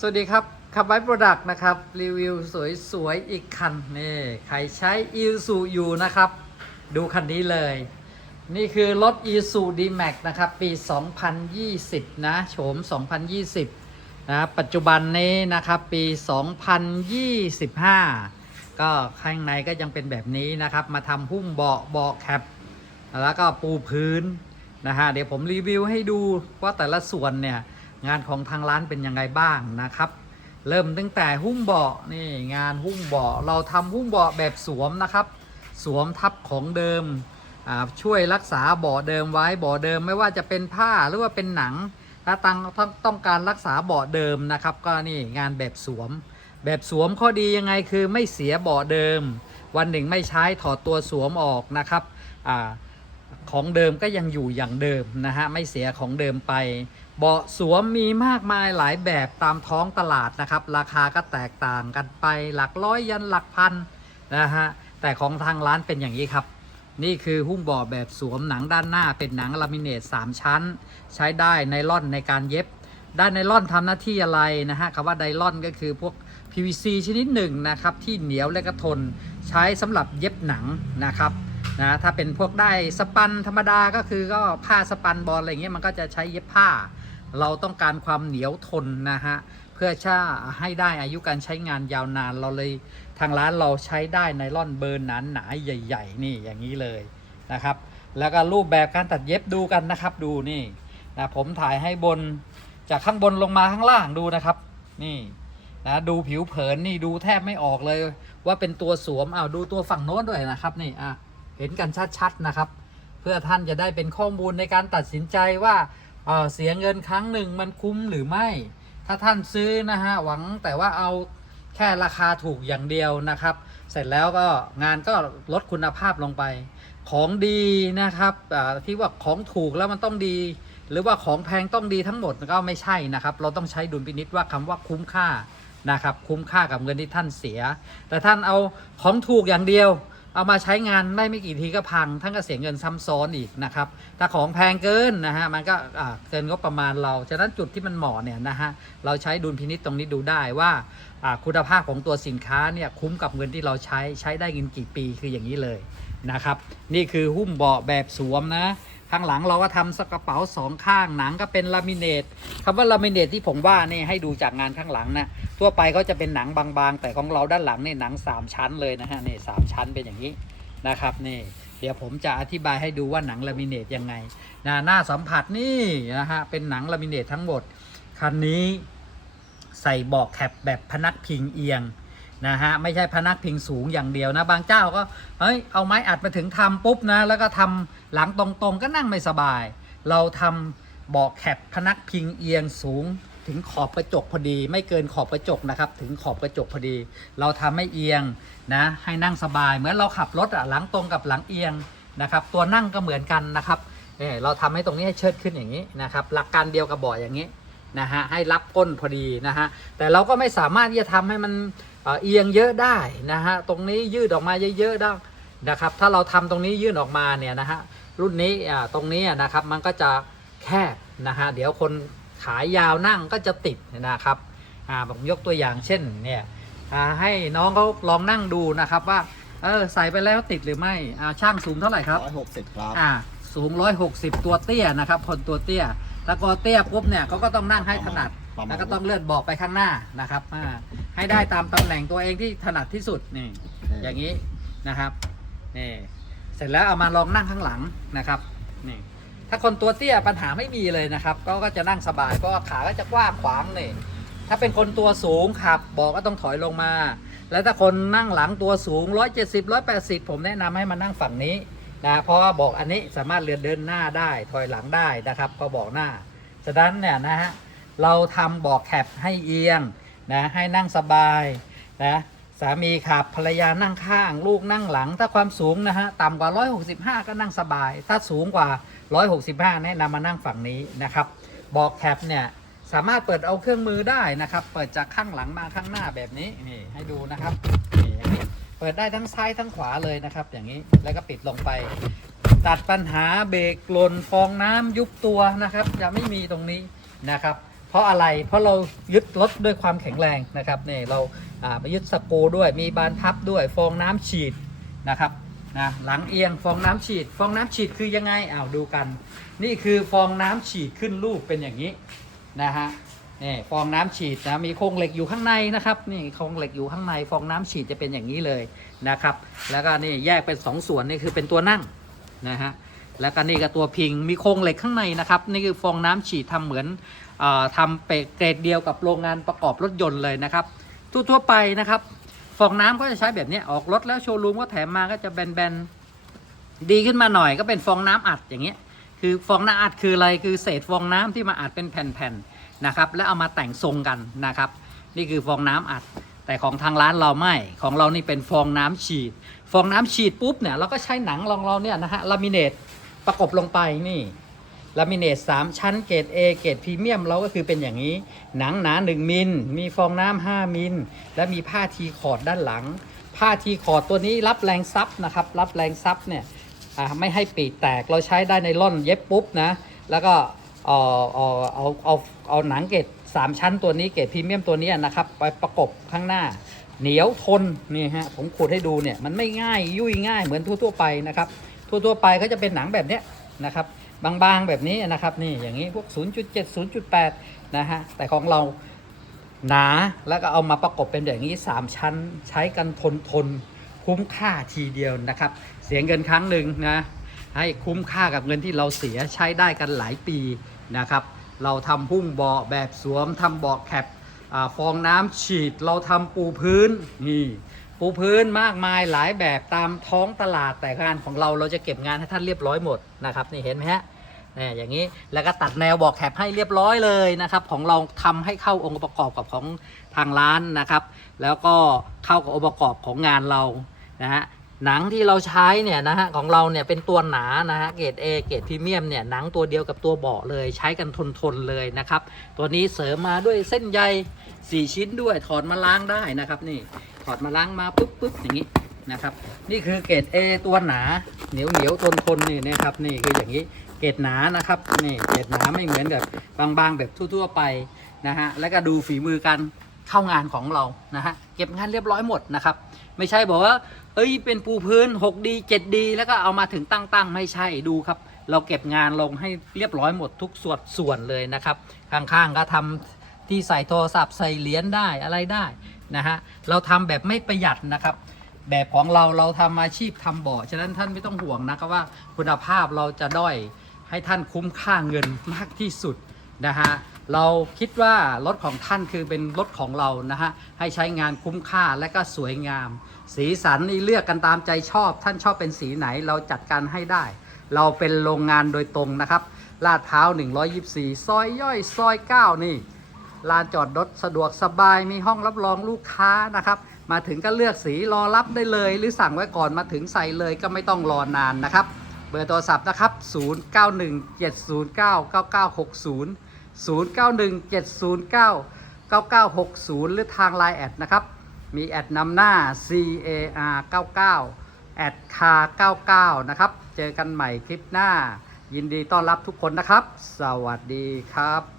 สวัสดีครับขับไว้โปรดักต์นะครับ รีวิวสวยๆ อีกคันนี่ใครใช้ i s u อยู่นะครับ ดูคันนี้เลย นี่คือรถ i s u D-Max นะครับ ปี 2020 นะ โฉม 2020 นะ ปัจจุบันนี้นะครับ ปี 2025 ก็ข้างในก็ยังเป็นแบบนี้นะครับ มาทำหุ้มเบาะเบาะแคป แล้วก็ปูพื้น นะฮะ เดี๋ยวผมรีวิวให้ดูว่าแต่ละส่วนเนี่ย งานของทางร้านเป็นยังไงบ้างนะครับ เริ่มตั้งแต่หุ้มเบาะนี่งานหุ้มเบาะเราทำหุ้มเบาะแบบสวมนะครับ สวมทับของเดิมช่วยรักษาเบาะเดิมไว้เบาะเดิมไม่ว่าจะเป็นผ้าหรือว่าเป็นหนัง ถ้าตังต้องต้องการรักษาเบาะเดิมนะครับ ก็นี่งานแบบสวม แบบสวมข้อดียังไงคือไม่เสียเบาะเดิม วันหนึ่งไม่ใช้ถอดตัวสวมออกนะครับอของเดิมก็ยังอยู่อย่างเดิมนะฮะไม่เสียของเดิมไป เบาะสวมมีมากมายหลายแบบตามท้องตลาดนะครับ ราคาก็แตกต่างกันไปหลักร้อยยันหลักพันนะฮะแต่ของทางร้านเป็นอย่างนี้ครับ นี่คือหุ้มเบาะแบบสวมหนังด้านหน้าเป็นหนังลามิเนต3 ชั้น ใช้ได้ไนล่อนในการเย็บ ด้านไนล่อนทำหน้าที่อะไรนะฮะคำว่าไนล่อนก็คือพวก PVC ชนิดหนึ่งนะครับที่เหนียวและก็ทนใช้สำหรับเย็บหนังนะครับ นะถ้าเป็นพวกได้สปันธรรมดาก็คือก็ผ้าสปันบอลอะไรเงี้ยมันก็จะใช้เย็บผ้า เราต้องการความเหนียวทนนะฮะเพื่อช่าให้ได้อายุการใช้งานยาวนานเราเลยทางร้านเราใช้ได้ไนล่อนเบอร์หนาหนาใหญ่ ๆ นี่อย่างนี้เลยนะครับ แล้วก็รูปแบบการตัดเย็บดูกันนะครับดูนี่นะผมถ่ายให้บนจากข้างบนลงมาข้างล่างดูนะครับนี่นะดูผิวเผินนี่ดูแทบไม่ออกเลย ว่าเป็นตัวสวมอ้าวดูตัวฝั่งโน้นด้วยนะครับนี่อะ เห็นกันชัดๆนะครับ เพื่อท่านจะได้เป็นข้อมูลในการตัดสินใจว่าเเสียเงินครั้งหนึ่งมันคุ้มหรือไม่ ถ้าท่านซื้อนะฮะหวังแต่ว่าเอาแค่ราคาถูกอย่างเดียวนะครับ เสร็จแล้วก็งานก็ลดคุณภาพลงไป ของดีนะครับที่ว่าของถูกแล้วมันต้องดี หรือว่าของแพงต้องดีทั้งหมดก็ไม่ใช่นะครับ เราต้องใช้ดุลพินิษว่าคำว่าคุ้มค่านะครับ คุ้มค่ากับเงินที่ท่านเสีย แต่ท่านเอาของถูกอย่างเดียว เอามาใช้งานได้ไม่กี่ทีก็พังท่านก็เสียเงินซ้ำซ้อนอีกนะครับถ้าของแพงเกินนะฮะมันก็อ่าเกินก็ประมาณเรา ฉะนั้นจุดที่มันเหมาะเนี่ยนะฮะเราใช้ดุลพินิษตรงนี้ดูได้ว่าอ่าคุณภาพของตัวสินค้าเนี่ยคุ้มกับเงินที่เราใช้ใช้ได้เงินกี่ปีคืออย่างนี้เลยนะครับนี่คือหุ้มเบาะแบบสวมนะ ข้างหลังเราก็ทำสกระเป๋าสองข้างหนังก็เป็นลามิเนตคำว่าลามิเนตที่ผมว่านี่ให้ดูจากงานข้างหลังนะทั่วไปก็จะเป็นหนังบางๆ แต่ของเราด้านหลังนี่หนังสามชั้นเลยนะฮะนี่สามชั้นเป็นอย่างนี้นะครับนี่เดี๋ยวผมจะอธิบายให้ดูว่าหนังลามิเนตยังไงนะหน้าสัมผัสนี่นะฮะเป็นหนังลามิเนตทั้งหมดคันนี้ใส่เบอกแคปแบบพนักพิงเอียง นะฮะไม่ใช่พนักพิงสูงอย่างเดียวนะ บางเจ้าก็เฮ้ยเอาไม้อัดมาถึงทำปุ๊บนะแล้วก็ทำหลังตรงๆ ก็นั่งไม่สบาย เราทำเบอกแคปพนักพิงเอียงสูงถึงขอบกระจกพอดี ไม่เกินขอบกระจกนะครับ ถึงขอบกระจกพอดี เราทำให้เอียงนะให้นั่งสบาย เหมือนเราขับรถอะหลังตรงกับหลังเอียงนะครับ ตัวนั่งก็เหมือนกันนะครับเนี่ยเราทำให้ตรงนี้ให้เชิดขึ้นอย่างนี้นะครับ หลักการเดียวกับเบาะอย่างนี้นะฮะให้รับก้นพอดีนะฮะแต่เราก็ไม่สามารถที่จะทำให้มัน เอ่อเอียงเยอะได้นะฮะตรงนี้ยืดออกมาเยอะๆได้นะครับ ถ้าเราทำตรงนี้ยื่นออกมาเนี่ยนะฮะรุ่นนี้อ่าตรงนี้นะครับมันก็จะแคบนะฮะเดี๋ยวคนขายยาวนั่งก็จะติดนะครับอ่าผมยกตัวอย่างเช่นเนี่ยอ่าให้น้องเขาลองนั่งดูนะครับว่าเออใส่ไปแล้วติดหรือไม่อ่าช่างสูงเท่าไหร่ครับร้อยหกสิบครับอ่าสูง 160 ตัวเตี้ยนะครับคนตัวเตี้ยแล้วก็เตี้ยปุ๊บเนี่ยเขาก็ต้องนั่งให้ถนัดประมาณแล้วก็ต้องเลื่อนเบอกไปข้างหน้านะครับอ่า ให้ได้ตามตำแหน่งตัวเองที่ถนัดที่สุดนี่อย่างนี้นะครับนี่เสร็จแล้วเอามาลองนั่งข้างหลังนะครับนี่ถ้าคนตัวเตี้ยปัญหาไม่มีเลยนะครับ ก็ก็จะนั่งสบายเพราะว่าขาก็จะกว้างขวางนี่ถ้าเป็นคนตัวสูงขับเบอกก็ต้องถอยลงมา แล้วถ้าคนนั่งหลังตัวสูง 170 180 ผมแนะนำให้มานั่งฝั่งนี้นะเพราะว่าเบอกอันนี้สามารถเลือนเดินหน้าได้ถอยหลังได้นะครับ ก็เบอกหน้าฉะนั้นเนี่ยนะฮะเราทำเบอกแคปให้เอียง นะให้นั่งสบายนะสามีขับภรรยานั่งข้าง ลูกนั่งหลัง ถ้าความสูงนะฮะต่ำกว่า 165 ก็นั่งสบาย ถ้าสูงกว่า 165 แนะนำมานั่งฝั่งนี้นะครับบอกแคปเนี่ยสามารถเปิดเอาเครื่องมือได้นะครับ เปิดจากข้างหลังมาข้างหน้าแบบนี้นี่ให้ดูนะครับนี่อย่างนี้เปิดได้ทั้งซ้ายทั้งขวาเลยนะครับ อย่างนี้แล้วก็ปิดลงไป ตัดปัญหาเบรกหล่นฟองน้ำยุบตัวนะครับ จะไม่มีตรงนี้นะครับ ราะอะไร เพราะเรายึดรถด้วยความแข็งแรงนะครับนี่เราไปยึดสกูด้วยมีบานพับด้วยฟองน้ำฉีดนะครับนะหลังเอียงฟองน้ำฉีด ฟองน้ำฉีดคือยังไงอ้าวดูกัน นี่คือฟองน้ำฉีดขึ้นรูปเป็นอย่างนี้นะฮะนี่ฟองน้ำฉีดนะมีโครงเหล็กอยู่ข้างในนะครับนี่โครงเหล็กอยู่ข้างใน ฟองน้ำฉีดจะเป็นอย่างนี้เลยนะครับ แล้วก็นี่แยกเป็นสองส่วนนี่คือเป็นตัวนั่งนะฮะแล้วก็นี่ก็ตัวพิงมีโครงเหล็กข้างในนะครับนี่คือฟองน้ำฉีดทำเหมือน ทำเปเกรดเดียวกับโรงงานประกอบรถยนต์เลยนะครับ ทั่วๆไปนะครับ ฟองน้ำก็จะใช้แบบนี้ออกรถแล้วโชว์รูมก็แถมมาก็จะแบนๆดีขึ้นมาหน่อยก็เป็นฟองน้ำอัดอย่างเงี้ยคือฟองน้ำอัดคืออะไรคือเศษฟองน้ำที่มาอัดเป็นแผ่นๆนะครับแล้วเอามาแต่งทรงกันนะครับ นี่คือฟองน้ำอัด แต่ของทางร้านเราไม่ของเรานี่เป็นฟองน้ำฉีด ฟองน้ำฉีดปุ๊บเนี่ยเราก็ใช้หนังรองเราเนี่ยนะฮะลามิเนตประกบลงไปนี่ ลามิเนต3ชั้นเกรด A เกรดพรีเมียมเราก็คือเป็นอย่างนี้ หนังหนา 1 มิล มีฟองน้ำ5มิล และมีผ้าทีคอร์ดด้านหลัง ผ้าทีคอร์ดตัวนี้รับแรงซับนะครับ รับแรงซับเนี่ยอ่าไม่ให้ปีกแตกเราใช้ได้ในร่อนเย็บปุ๊บนะ แล้วก็เอาเอาเอาเอาเอาหนังเกรด3 ชั้นตัวนี้เกรดพรีเมียมตัวนี้นะครับไปประกบข้างหน้า เหนียวทนนี่ฮะผมขูดให้ดูเนี่ยมันไม่ง่ายยุ่ยง่ายเหมือนทั่วๆไปนะครับทั่วๆไปก็จะเป็นหนังแบบเนี้ยนะครับ บางๆแบบนี้นะครับนี่อย่างนี้พวก 0.7 0.8 นะฮะแต่ของเราหนาแล้วก็เอามาประกบเป็นอย่างนี้ 3 ชั้นใช้กันทนทนคุ้มค่าทีเดียวนะครับ เสียเงินครั้งหนึ่งนะให้คุ้มค่ากับเงินที่เราเสียใช้ได้กันหลายปีนะครับ เราทำหุ้มเบาะแบบสวมทำเบาะแคปฟองน้ำฉีดเราทำปูพื้นนี่ ปูพื้นมากมายหลายแบบตามท้องตลาดแต่งานของเราเราจะเก็บงานให้ท่านเรียบร้อยหมดนะครับนี่เห็นไหมฮะเนี่ยอย่างนี้แล้วก็ตัดแนวบอกแถบให้เรียบร้อยเลยนะครับ ของเราทำให้เข้าองค์ประกอบกับของทางร้านนะครับ แล้วก็เข้ากับองค์ประกอบของงานเรานะฮะ หนังที่เราใช้เนี่ยนะฮะของเราเนี่ยเป็นตัวหนานะฮะเกรด A เกรดพรีเมียมเนี่ยหนังตัวเดียวกับตัวเบาะเลยใช้กันทนทนๆเลยนะครับ ตัวนี้เสริมมาด้วยเส้นใย4 ชิ้นด้วยถอดมาล้างได้นะครับ นี่ถอดมาล้างมาปุ๊บปุ๊บอย่างนี้นะครับ นี่คือเกรด A ตัวหนาเหนียวเหนียวทนทนนี่นะครับ นี่คืออย่างนี้เกรดหนานะครับนี่เกรดหนาไม่เหมือนกับบางๆแบบทั่ว ๆ ไปนะฮะแล้วก็ดูฝีมือการเข้างานของเรานะฮะเก็บงานเรียบร้อยหมดนะครับ ไม่ใช่บอกว่า เอ้ยเป็นปูพื้น 6D 7D แล้วก็เอามาถึงตั้งๆ ไม่ใช่ดูครับ เราเก็บงานลงให้เรียบร้อยหมดทุกส่วนส่วนเลยนะครับ ข้างๆก็ทำที่ใส่โทรศัพท์ใส่เหรียญได้อะไรได้นะฮะเราทำแบบไม่ประหยัดนะครับ แบบของเราเราทำอาชีพทำบ่อฉะนั้นท่านไม่ต้องห่วงนะครับว่าคุณภาพเราจะด้อยให้ท่านคุ้มค่าเงินมากที่สุดนะฮะ เราคิดว่ารถของท่านคือเป็นรถของเรานะฮะให้ใช้งานคุ้มค่าและก็สวยงาม สีสันนี่เลือกกันตามใจชอบ ท่านชอบเป็นสีไหนเราจัดการให้ได้ เราเป็นโรงงานโดยตรงนะครับลาดพร้าว 124 ซอยย่อยซอย 9 นี่ลานจอดรถสะดวกสบายมีห้องรับรองลูกค้านะครับมาถึงก็เลือกสีรอรับได้เลย หรือสั่งไว้ก่อนมาถึงใส่เลยก็ไม่ต้องรอนานนะครับ เบอร์โทรศัพท์นะครับ 0917099960 0917099960 หรือทาง l ล n e แอดนะครับ มีแอดนำหน้า CAR 99แอดคา99 นะครับ เจอกันใหม่คลิปหน้า ยินดีต้อนรับทุกคนนะครับ สวัสดีครับ